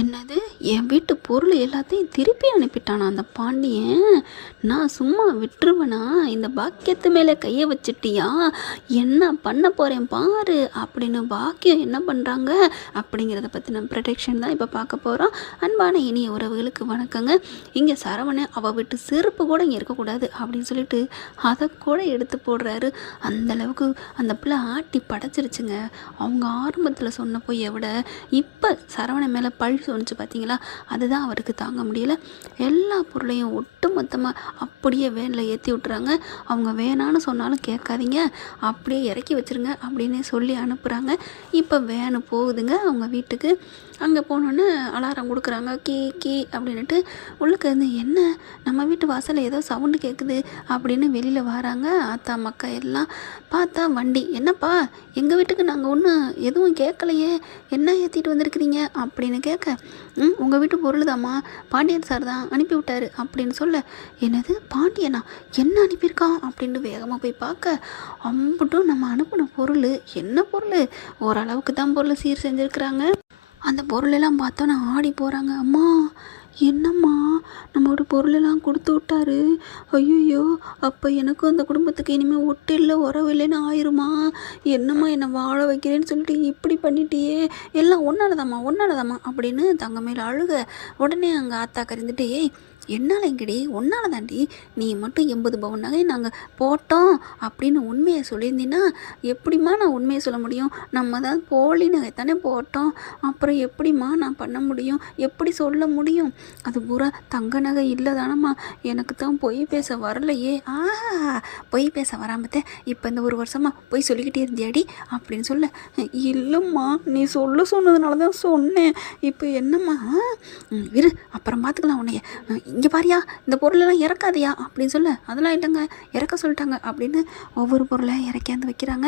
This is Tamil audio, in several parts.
என்னது? என் வீட்டு பொருள் எல்லாத்தையும் திருப்பி அனுப்பிட்டானா அந்த பாண்டியன்? நான் சும்மா விட்டுருவேனா? இந்த பாக்கியத்து மேலே கையை வச்சிட்டியா? என்ன பண்ண போகிறேன் பாரு. அப்படின்னு பாக்கியம் என்ன பண்ணுறாங்க அப்படிங்கிறத பற்றின ப்ரொடெக்ஷன் தான் இப்போ பார்க்க போகிறோம் அன்பான இனிய உறவுகளுக்கு வணக்கங்க. இங்கே சரவணன் அவள் விட்டு செருப்பு கூட இங்கே இருக்கக்கூடாது அப்படின்னு சொல்லிட்டு அதை கூட எடுத்து போடுறாரு. அந்த அளவுக்கு அந்த பிள்ளை ஆட்டி படைச்சிருச்சுங்க. அவங்க ஆரம்பத்தில் சொன்ன பொய்யை விட இப்போ சரவணன் மேலே பழி சொன்னிச்சு பார்த்தீங்களா அதுதான் அவருக்கு தாங்க முடியல. எல்லா பொருளையும் ஒட்டு மொத்தமாக அப்படியே வேனில் ஏற்றி விட்டுறாங்க. அவங்க வேணான்னு சொன்னாலும் கேட்காதீங்க. அப்படியே இறக்கி வச்சிருங்க அப்படின்னு சொல்லி அனுப்புகிறாங்க இப்போ வேனு போகுதுங்க அவங்க வீட்டுக்கு. அங்கே போனோன்னே அலாரம் கொடுக்குறாங்க. கீ கீ அப்படின்ட்டு உள்ளுக்கு இருந்து என்ன? நம்ம வீட்டு வாசலில் ஏதோ சவுண்டு கேட்குது அப்படின்னு வெளியில் வராங்க. அத்தா மக்கா எல்லாம் பார்த்தா வண்டி என்னப்பா? எங்கள் வீட்டுக்கு நாங்கள் ஒன்றும் எதுவும் கேட்கலையே. என்ன ஏற்றிட்டு வந்திருக்கிறீங்க? அப்படின்னு கேட்க ம் உங்கள் வீட்டு பொருள் தாம்மா பாண்டியன் சார் தான் அனுப்பி விட்டாரு அப்படின்னு சொல்ல என்னது? பாண்டியனா? என்ன அனுப்பியிருக்கான்? அப்படின்னு வேகமாக போய் பார்க்க அம்புட்டும் நம்ம அனுப்பின பொருள் என்ன பொருள்? ஓரளவுக்கு தான் பொருள் சீர் செஞ்சுருக்குறாங்க. அந்த பொருளெல்லாம் பார்த்தோன்னா ஆடி போகிறாங்க அம்மா என்னம்மா? நம்மளோட பொருளெல்லாம் கொடுத்து விட்டாரு. ஐயோ அப்போ எனக்கும் அந்த குடும்பத்துக்கு இனிமேல் ஒட்டு இல்லை உறவு இல்லைன்னு ஆயிருமா? என்னம்மா என்னை வாழ வைக்கிறேன்னு சொல்லிட்டு இப்படி பண்ணிட்டியே? எல்லாம் ஒன்னாலதாம்மா ஒன்னாலதாம்மா அப்படின்னு தங்க மேலே அழுக. உடனே அங்கே ஆத்தா கறிந்துட்டு ஏய் என்னால் எங்கடி ஒன்னால தாண்டி நீ மட்டும் எண்பது பவுன் நகை நாங்கள் போட்டோம் அப்படின்னு உண்மையை சொல்லியிருந்தீன்னா எப்படிம்மா நான் உண்மையை சொல்ல முடியும்? நம்ம தான் போலி நகை தானே போட்டோம். அப்புறம் எப்படிம்மா நான் பண்ண முடியும்? எப்படி சொல்ல முடியும்? அது பூரா தங்க நகை இல்லை தானம்மா எனக்கு தான் பொய் பேச வரலையே. ஆ பொய் பேச வராமத்தே இப்போ இந்த ஒரு வருஷமாக பொய் சொல்லிக்கிட்டே இருந்தியாடி? அப்படின்னு சொல்ல இல்லைம்மா நீ சொல்ல சொன்னதுனால தான் சொன்னேன். இப்போ என்னம்மா? இரு அப்புறம் பார்த்துக்கலாம் உன்னைய. இங்கே பாரியா இந்த பொருளெல்லாம் இறக்காதியா அப்படின்னு சொல்ல. அதெல்லாம் இல்லைங்க இறக்க சொல்லிட்டாங்க அப்படின்னு ஒவ்வொரு பொருளை இறக்கியாந்து வைக்கிறாங்க.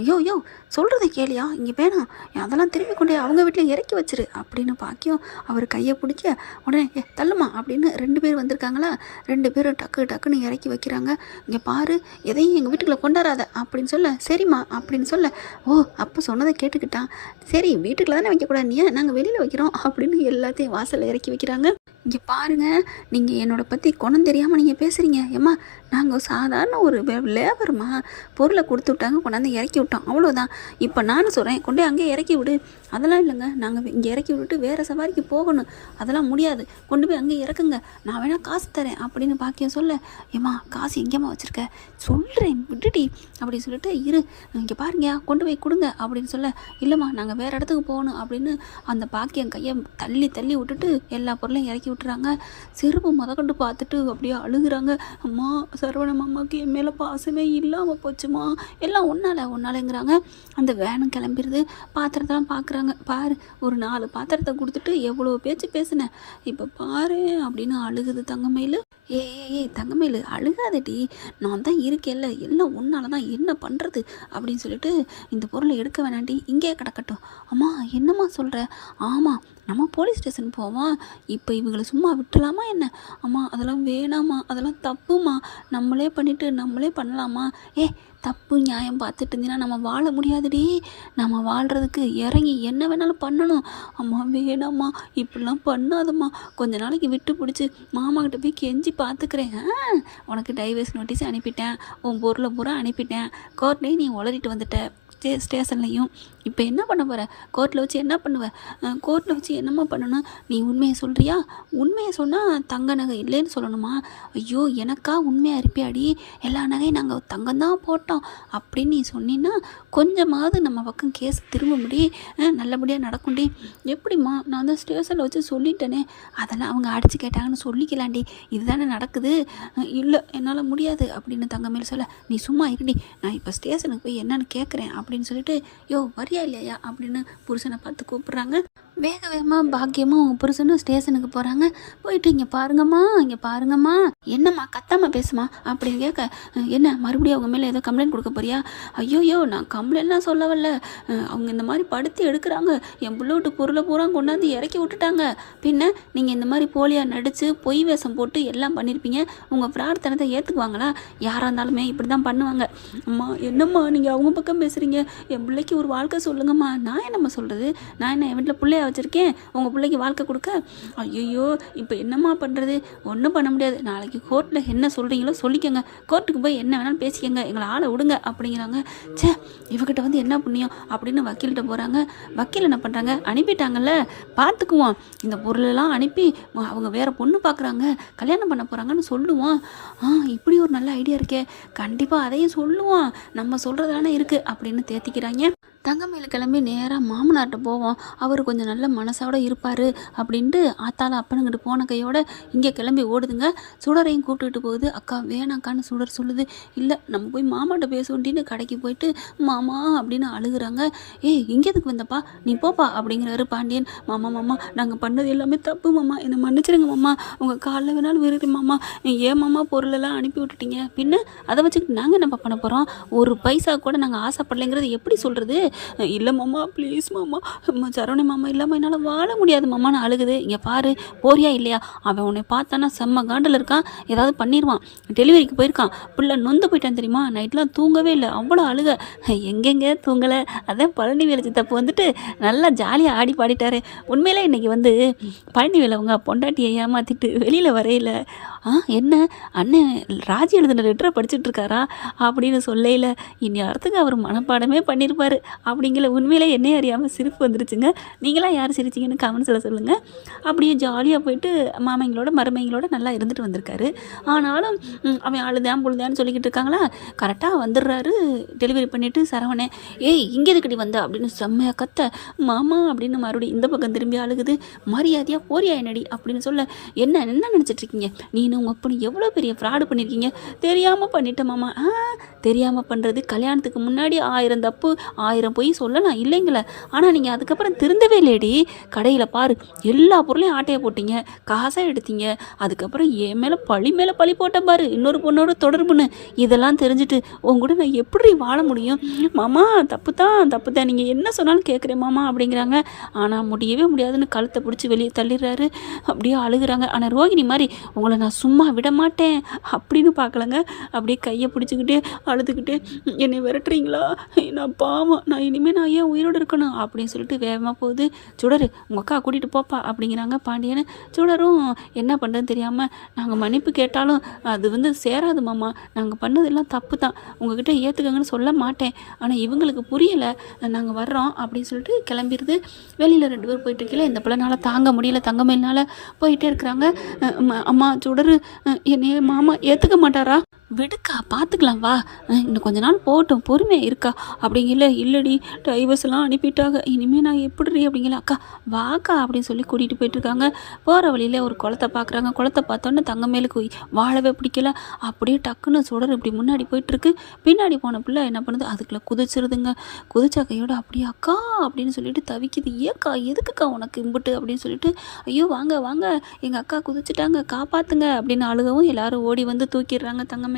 ஐயோ ஐயோ சொல்கிறத கேளியா இங்கே வேணாம். அதெல்லாம் திரும்பி கொண்டு அவங்க வீட்டில் இறக்கி வச்சிரு அப்படின்னு பாக்கியம் அவர் கையை பிடிக்க உடனே ஏ தள்ளுமா அப்படின்னு ரெண்டு பேர் வந்திருக்காங்களா? ரெண்டு பேரும் டக்கு டக்குன்னு இறக்கி வைக்கிறாங்க. இங்கே பாரு எதையும் எங்கள் வீட்டுக்குள்ளே கொண்டாடாத அப்படின்னு சொல்ல. சரிம்மா அப்படின்னு சொல்ல. ஓ அப்போ சொன்னதை கேட்டுக்கிட்டான். சரி வீட்டுக்குள்ள தானே வைக்கக்கூடாது நீ நாங்கள் வெளியில் வைக்கிறோம் அப்படின்னு எல்லாத்தையும் வாசலில் இறக்கி வைக்கிறாங்க. இங்கே பாருங்க நீங்கள் என்னோட பற்றி குணம் தெரியாமல் நீங்கள் பேசுகிறீங்க ஏம்மா நாங்கள் சாதாரண ஒரு லேபர்மா? பொருளை கொடுத்து விட்டாங்க கொண்டாந்து இறக்கி விட்டோம். அவ்வளோதான் இப்போ நானும் சொல்கிறேன் கொண்டு போய் அங்கேயே இறக்கி விடு. அதெல்லாம் இல்லைங்க. நாங்கள் இங்கே இறக்கி விட்டுட்டு வேறு சவாரிக்கு போகணும். அதெல்லாம் முடியாது. கொண்டு போய் அங்கேயே இறக்குங்க. நான் வேணால் காசு தரேன் அப்படின்னு பாக்கியம் சொல்ல ஏம்மா காசு எங்கேம்மா வச்சுருக்க? சொல்கிறேன் விட்டுடி அப்படின்னு சொல்லிட்டு இரு இங்கே பாருங்க கொண்டு போய் கொடுங்க. அப்படின்னு சொல்ல இல்லைம்மா நாங்கள் வேறு இடத்துக்கு போகணும். அப்படின்னு அந்த பாக்கியம் கையை தள்ளி தள்ளி விட்டுட்டு எல்லா பொருளையும் இறக்கி விட்டுறாங்க. செருப்பு முதக்கொண்டு பார்த்துட்டு அப்படியே அழுகுறாங்க. அம்மா சரவண மாமாவுக்கு என் மேலே பாசமே இல்லாமல் போச்சுமா? எல்லாம் ஒன்றால ஒன்றாலங்கிறாங்க அந்த வேனும் கிளம்பிடுது. பாத்திரத்தெல்லாம் பார்க்குறாங்க பாரு ஒரு நாலு பாத்திரத்தை கொடுத்துட்டு எவ்வளோ பேச்சு பேசினேன் இப்போ பாரு அப்படின்னு அழுகுது தங்கமயில். ஏ ஏ தங்கமேலு அழுகாதடி நான் தான் இருக்கேல்ல எல்லாம் உன்னால தான் என்ன பண்ணுறது அப்படின்னு சொல்லிட்டு இந்த பொருளை எடுக்க வேணாண்டி இங்கே கிடக்கட்டும். அம்மா என்னம்மா சொல்கிற ஆமாம் நம்ம போலீஸ் ஸ்டேஷன் போவோம். இப்போ இவங்களை சும்மா விட்டுலாமா என்ன? அம்மா அதெல்லாம் வேணாமா அதெல்லாம் தப்புமா நம்மளே பண்ணிவிட்டு நம்மளே பண்ணலாமா? ஏ தப்பு நியாயம் பார்த்துட்டு இருந்தீங்கன்னா நம்ம வாழ முடியாதுடி. நம்ம வாழ்கிறதுக்கு இறங்கி என்ன வேணாலும் பண்ணணும். அம்மா வேணாம்மா இப்படிலாம் பண்ணாதம்மா. கொஞ்ச நாளைக்கு விட்டு பிடிச்சி மாமா கிட்ட போய் கெஞ்சி பார்த்துக்கிறேன். உனக்கு டைவர்ஸ் நோட்டீஸ் அனுப்பிட்டேன். உன் பொருளை பூரா அனுப்பிட்டேன். கோர்ட்லேயும் நீ உளறிட்டு வந்துட்ட. ஸ்டே ஸ்டேஷன்லையும் இப்போ என்ன பண்ண போகிற கோர்ட்டில் வச்சு என்ன பண்ணுவ? கோர்ட்டில் வச்சு என்னம்மா பண்ணணும்? நீ உண்மையை சொல்கிறியா உண்மையை சொன்னால் தங்க நகை இல்லைன்னு சொல்லணுமா? ஐயோ எனக்கா உண்மையாக இருப்பியாடி? எல்லா நகையும் நாங்கள் தங்கம் தான் போட்டோம். அப்படின்னு நீ சொன்னீன்னா கொஞ்சமாவது நம்ம பக்கம் கேஸ் திரும்ப முடி நல்லபடியாக நடக்கும்டி எப்படிம்மா? நான் தான் ஸ்டேஷனில் வச்சு சொல்லிட்டேனே. அதெல்லாம் அவங்க அடித்து கேட்டாங்கன்னு சொல்லிக்கலாண்டி இதுதானே நடக்குது? இல்லை என்னால் முடியாது அப்படின்னு தங்கமேல் சொல்ல நீ சும்மா இருடி. நான் இப்போ ஸ்டேஷனுக்கு போய் என்னன்னு கேட்குறேன் அப்படின்னு சொல்லிட்டு யோ வரியா? இல்லையா அப்படின்னு புருஷனை பார்த்து கூப்பிட்றாங்க. வேக வேகமாக பாக்கியமும் அவங்க புருஷனும் ஸ்டேஷனுக்கு போகிறாங்க போயிட்டு இங்கே பாருங்கம்மா இங்கே பாருங்கம்மா. என்னம்மா கத்தாம பேசுமா? அப்படின்னு கேட்க என்ன மறுபடியும் அவங்க மேலே ஏதோ கம்ப்ளைண்ட் கொடுக்க போறியா? ஐயோயோ நான் கம்ப்ளைண்ட்லாம் சொல்ல வரல அவங்க இந்த மாதிரி படுத்து எடுக்கிறாங்க. என் புள்ள விட்டு பொருளை பூரா கொண்டாந்து இறக்கி விட்டுட்டாங்க. பின்ன நீங்கள் இந்த மாதிரி போலியாக நடித்து பொய் வேஷம் போட்டு எல்லாம் பண்ணியிருப்பீங்க உங்கள் பிரார்த்தனத்தை ஏற்றுக்குவாங்களா யாராக இருந்தாலுமே இப்படி தான் பண்ணுவாங்க. அம்மா என்னம்மா நீங்கள் அவங்க பக்கம் பேசுகிறீங்க என் பிள்ளைக்கு ஒரு வாழ்க்கை சொல்லுங்கம்மா. நான் என்னம்மா சொல்கிறது நான் என்ன என் வீட்டில் பிள்ளைய வச்சுருக்கேன். உங்கள் பிள்ளைக்கு வாழ்க்கை கொடுக்க. ஐயோ இப்போ என்னம்மா பண்ணுறது ஒன்றும் பண்ண முடியாது. நாளைக்கு கோர்ட்டில் என்ன சொல்கிறீங்களோ சொல்லிக்கோங்க. கோர்ட்டுக்கு போய் என்ன வேணாலும் பேசிக்கங்க. எங்களை ஆளை விடுங்க அப்படிங்கிறாங்க. சே இவகிட்ட வந்து என்ன புண்ணியம் அப்படின்னு வக்கீல்கிட்ட போகிறாங்க வக்கீல் என்ன பண்ணுறாங்க அனுப்பிட்டாங்கல்ல? பார்த்துக்குவோம் இந்த பொருளெல்லாம் அனுப்பி அவங்க வேறு பொண்ணு பார்க்குறாங்க கல்யாணம் பண்ண போகிறாங்கன்னு சொல்லுவோம். ஆ இப்படி ஒரு நல்ல ஐடியா இருக்கே. கண்டிப்பாக அதையும் சொல்லுவோம். நம்ம சொல்கிறதானே இருக்குது அப்படின்னு தேத்திக்கிறாங்க. தங்கமேல கிளம்பி நேராக மாமனார்கிட்ட போவோம். அவர் கொஞ்சம் நல்ல மனசாவோட இருப்பார் அப்படின்ட்டு ஆத்தால அப்பனுங்கிட்டு போன கையோட இங்கே கிளம்பி ஓடுதுங்க. சுடரையும் கூப்பிட்டுட்டு போகுது. அக்கா வேணாக்கான்னு சுடர் சொல்லுது. இல்லை நம்ம போய் மாமாட்ட பேசுவோண்டின்னு கடைக்கு போயிட்டு மாமா அப்படின்னு அழுகுறாங்க. ஏய் இங்கே எதுக்கு வந்தப்பா? நீ போப்பா அப்படிங்கிறாரு பாண்டியன். மாமா மாமா நாங்கள் பண்ணது எல்லாமே தப்பு மாமா. என்னை மன்னிச்சிடுங்க மாமா. உங்கள் காலில் வேணாலும் விருது மாமா. ஏன் மாமா பொருளெல்லாம் அனுப்பி விட்டுட்டீங்க? பின்ன அதை வச்சுக்கிட்டு நாங்கள் என்ன பண்ண போகிறோம் ஒரு பைசா கூட நாங்கள் ஆசைப்படலைங்கிறது எப்படி சொல்கிறது இல்லை மாமா ப்ளீஸ் மாமா. அம்மா, மாமா இல்லாமல் என்னால் வாழ முடியாது மாமான்னு அழுகுது. இங்கே பாரு போறியா இல்லையா? அவன் உன்னை பார்த்தானா செம்ம காண்டில் இருக்கான். ஏதாவது பண்ணிடுவான் டெலிவரிக்கு போயிருக்கான். பிள்ளை நொந்து போயிட்டான் தெரியுமா? நைட்லாம் தூங்கவே இல்லை. அவ்வளோ அழுக. எங்கெங்க தூங்கலை? அதான் பழனி வேலை சித்தப்பு வந்துட்டு நல்லா ஜாலியாக ஆடி பாடிட்டாரு. உண்மையிலே இன்னைக்கு வந்து பழனி வேலை அவங்க பொண்டாட்டியை ஏமாற்றிட்டு வெளியில் வரையில ஆ என்ன? அண்ணன் ராஜி எழுதின லெட்டரை படிச்சுட்டு இருக்காரா? அப்படின்னு சொல்லையில் இனி அர்த்தத்துக்கு அவர் மனப்பாடமே பண்ணியிருப்பார் அப்படிங்கிற உண்மையிலே என்னையே அறியாமல் சிரிப்பு வந்துருச்சுங்க. நீங்களாம் யார் சிரிச்சிங்கன்னு கமெண்ட்ஸில் சொல்லுங்கள் அப்படியே ஜாலியாக போயிட்டு மாமைங்களோட மருமைங்களோட நல்லா இருந்துட்டு வந்திருக்காரு. ஆனாலும் அவன் அழுதான் புழுதான்னு சொல்லிக்கிட்டு இருக்காங்களா? கரெக்டாக வந்துடுறாரு. டெலிவரி பண்ணிவிட்டு சரவணே ஏய் இங்கே எதுக்கடி வந்த? அப்படின்னு செம்மையாக கத்த மாமா அப்படின்னு மறுபடியும் இந்த பக்கம் திரும்பி அழுகுது. மரியாதையாக போறியா என்னடி? அப்படின்னு சொல்ல என்ன என்ன நினச்சிட்டு இருக்கீங்க? நீனும் உங்கள் அப்பனு எவ்வளோ பெரிய ஃப்ராடு பண்ணியிருக்கீங்க தெரியாமல் பண்ணிட்டேன் மாமா. ஆ தெரியாமல் பண்ணுறது கல்யாணத்துக்கு முன்னாடி ஆயிரம் தப்பு ஆயிரம் போய் சொல்லலாம் இல்லைங்களே? ஆனால் நீங்கள் அதுக்கப்புறம் திருந்தவே லேடி கடையில் பாரு எல்லா பொருளையும் ஆட்டையை போட்டீங்க காசாக எடுத்தீங்க அதுக்கப்புறம் என் மேலே பழி மேலே பழி போட்ட பாரு இன்னொரு பொண்ணோட தொடர்புன்னு. இதெல்லாம் தெரிஞ்சுட்டு உங்க கூட நான் எப்படி வாழ முடியும்? மாமா தப்பு தான் தப்பு தான் நீங்கள் என்ன சொன்னாலும் கேட்குறேன் மாமா அப்படிங்கிறாங்க. ஆனால் முடியவே முடியாதுன்னு கழுத்தை பிடிச்சி வெளியே தள்ளிடுறாரு. அப்படியே அழுகுறாங்க. ஆனால் ரோகிணி மாதிரி உங்களை நான் சும்மா விட மாட்டேன் அப்படின்னு பார்க்கலங்க. அப்படியே கையை பிடிச்சிக்கிட்டே அழுதுகிட்டு என்னை விரட்டுறீங்களா? நான் பாவம் நான் இனிமேல் நான் ஏன் உயிரோடு இருக்கணும்? அப்படின்னு சொல்லிட்டு வேகமாக போகுது. சுடரு உங்கள் அக்கா கூட்டிகிட்டு போப்பா அப்படிங்கிறாங்க பாண்டியன். சுடரும் என்ன பண்ணுறதுன்னு தெரியாமல் நாங்கள் மன்னிப்பு கேட்டாலும் அது வந்து சேராது மாமா. நாங்கள் பண்ணதெல்லாம் தப்பு தான் உங்ககிட்ட ஏற்றுக்கங்கன்னு சொல்ல மாட்டேன். ஆனால் இவங்களுக்கு புரியலை. நாங்கள் வர்றோம் அப்படின்னு சொல்லிட்டு கிளம்பிடுது வெளியில் ரெண்டு பேர் போயிட்டு இருக்கல இந்த பிள்ளைனால தாங்க முடியல. தங்கமேல்னால போயிட்டே இருக்கிறாங்க. அம்மா- சுடரு என்னைய மாமா ஏற்றுக்க மாட்டாரா? விடுக்கா பார்த்துக்கலாம் வா. இன்னும் கொஞ்ச நாள் போகட்டும் பொறுமையாக இருக்கா? அப்படிங்கல இல்லடி டைவர்ஸ் அனுப்பிட்டாங்க. இனிமேல் நான் எப்படி அப்படிங்கல அக்கா வாக்கா அப்படின்னு சொல்லி கூட்டிகிட்டு போயிட்டுருக்காங்க. போகிற வழியில் ஒரு குளத்தை பார்க்குறாங்க குளத்தை பார்த்தோன்னே தங்கமேலுக்கு வாழவே பிடிக்கல. அப்படியே டக்குன்னு சுடர் இப்படி முன்னாடி போயிட்டுருக்கு. பின்னாடி போன பிள்ளை என்ன பண்ணுது? அதுக்குள்ளே குதிச்சிருதுங்க. குதிச்ச கையோட அப்படியே அக்கா அப்படின்னு சொல்லிட்டு தவிக்குது. ஏக்கா எதுக்குக்கா உனக்கு இம்புட்டு? அப்படின்னு சொல்லிட்டு ஐயோ வாங்க வாங்க எங்கள் அக்கா குதிச்சிட்டாங்க காப்பாற்றுங்க அப்படின்னு அழுகவும் எல்லாரும் ஓடி வந்து தூக்கிடுறாங்க தங்கமே